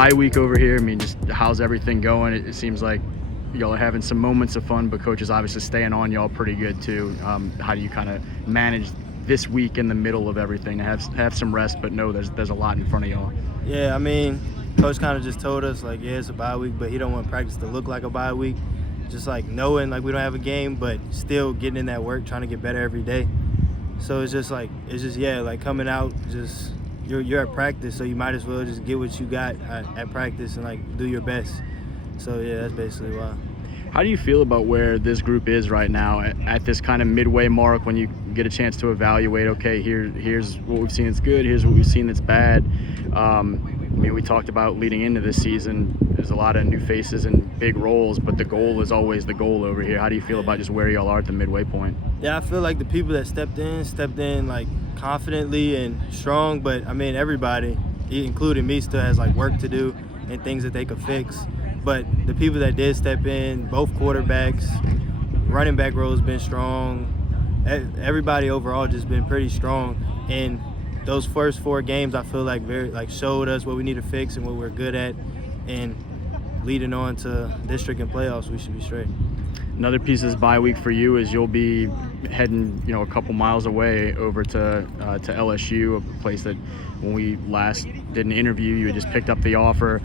bye week over here. I mean, just how's everything going? It seems like y'all are having some moments of fun, but coach is obviously staying on y'all pretty good too. How do you kind of manage this week in the middle of everything to have some rest, but no, there's a lot in front of y'all? Yeah, I mean, coach kind of just told us, like, yeah, it's a bye week, but he don't want practice to look like a bye week. Just, like, knowing, like, we don't have a game, but still getting in that work, trying to get better every day. So it's just, like, coming out, just you're at practice, so you might as well just get what you got at practice and, like, do your best. So, yeah, that's basically why. How do you feel about where this group is right now at this kind of midway mark when you get a chance to evaluate, okay, here's what we've seen that's good, here's what we've seen that's bad? I mean, we talked about leading into this season, there's a lot of new faces and big roles, but the goal is always the goal over here. How do you feel about just where y'all are at the midway point? Yeah, I feel like the people that stepped in like confidently and strong, but I mean, everybody, including me, still has like work to do and things that they could fix. But the people that did step in, both quarterbacks, running back row has been strong. Everybody overall just been pretty strong. And those first 4 games, I feel like showed us what we need to fix and what we're good at. And leading on to district and playoffs, we should be straight. Another piece of this bye week for you is you'll be heading, a couple miles away over to LSU, a place that when we last did an interview, you had just picked up the offer.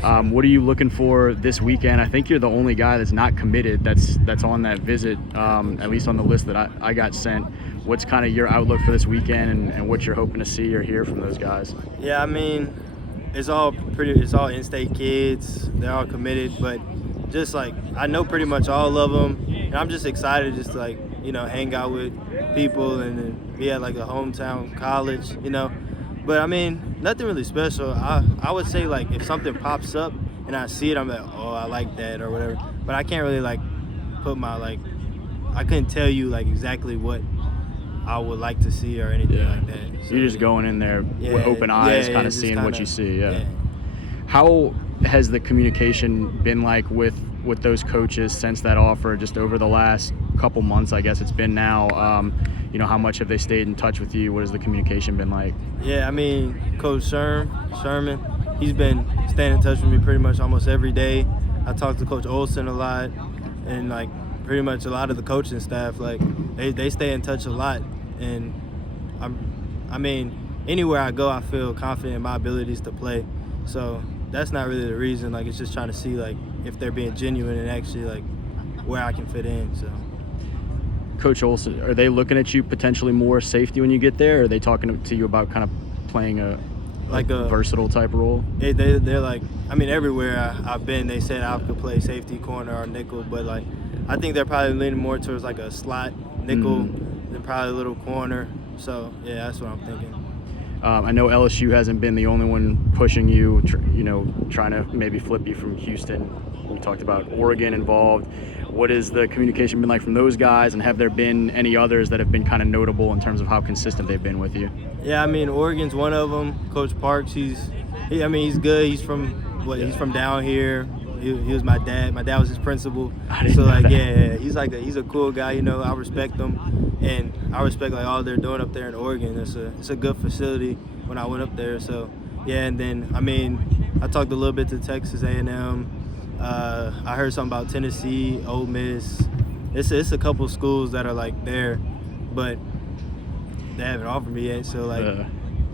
What are you looking for this weekend? I think you're the only guy that's not committed that's on that visit, at least on the list that I got sent. What's kind of your outlook for this weekend and what you're hoping to see or hear from those guys? Yeah, I mean, it's all in-state kids. They're all committed, but just like I know pretty much all of them, and I'm just excited just to hang out with people and then be at like a hometown college, But I mean, nothing really special. I would say like if something pops up and I see it, I'm like, oh, I like that or whatever. But I can't really like put my I couldn't tell you like exactly what I would like to see or anything like that. So, you're just going in there with open eyes, kind of seeing what you see. Yeah. How has the communication been like with those coaches since that offer, just over the last couple months, I guess it's been now? How much have they stayed in touch with you? What has the communication been like? Yeah, I mean, Coach Sherman, he's been staying in touch with me pretty much almost every day. I talk to Coach Olsen a lot, and like pretty much a lot of the coaching staff, like they stay in touch a lot. And I mean, anywhere I go, I feel confident in my abilities to play. So that's not really the reason. Like, it's just trying to see like if they're being genuine and actually like where I can fit in. So. Coach Olsen, are they looking at you potentially more safety when you get there? Or are they talking to you about kind of playing a versatile type role? They're like, I mean, everywhere I've been, they said I could play safety, corner, or nickel. But like, I think they're probably leaning more towards like a slot nickel than probably a little corner. So yeah, that's what I'm thinking. I know LSU hasn't been the only one pushing you, trying to maybe flip you from Houston. We talked about Oregon involved. What has the communication been like from those guys, and have there been any others that have been kind of notable in terms of how consistent they've been with you? Yeah, I mean, Oregon's one of them. Coach Parks, he's good. He's from down here. He was my dad. My dad was his principal. So like, yeah, he's a cool guy. I respect him, and I respect like all they're doing up there in Oregon. It's a good facility when I went up there. So yeah, and then I mean, I talked a little bit to Texas A&M. I heard something about Tennessee, Ole Miss. It's a couple schools that are like there, but they haven't offered me yet. So like,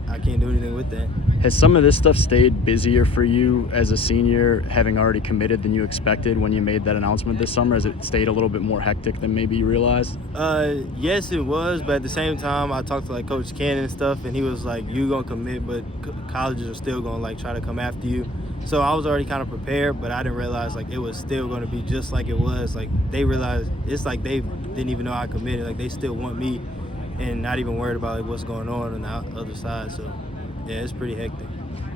I can't do anything with that. Has some of this stuff stayed busier for you as a senior, having already committed, than you expected when you made that announcement this summer? Has it stayed a little bit more hectic than maybe you realized? Yes, it was, but at the same time, I talked to like Coach Ken and stuff, and he was like, "You gonna commit, but colleges are still gonna like try to come after you." So I was already kind of prepared, but I didn't realize like it was still gonna be just like it was. Like they realized it's like they didn't even know I committed. Like they still want me, and not even worried about like what's going on the other side. So yeah, it's pretty hectic.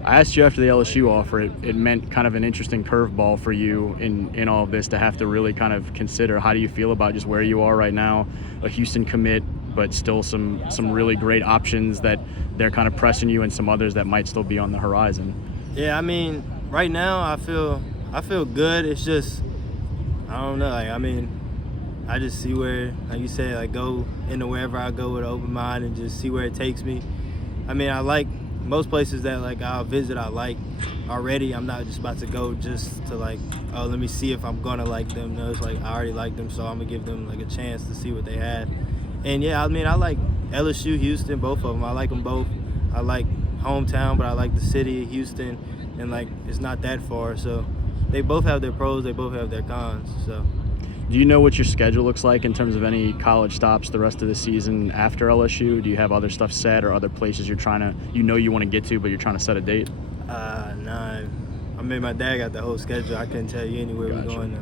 I asked you after the LSU offer, it meant kind of an interesting curveball for you in all of this to have to really kind of consider. How do you feel about just where you are right now, a Houston commit, but still some really great options that they're kind of pressing you, and some others that might still be on the horizon? Yeah, I mean, right now I feel good. It's just, I don't know. Like, I mean, I just see where, like you said, like go into wherever I go with an open mind and just see where it takes me. I mean, I like most places that like I'll visit, I like already. I'm not just about to go just to like, oh, let me see if I'm gonna like them. No, it's like I already like them, so I'm gonna give them like a chance to see what they had. And yeah, I mean, I like LSU, Houston, both of them. I like them both. I like hometown, but I like the city of Houston, and like it's not that far. So they both have their pros, they both have their cons. So. Do you know what your schedule looks like in terms of any college stops the rest of the season after LSU? Do you have other stuff set or other places you're trying to, you want to get to, but you're trying to set a date? Nah. I mean, my dad got the whole schedule. I couldn't tell you anywhere we're going now.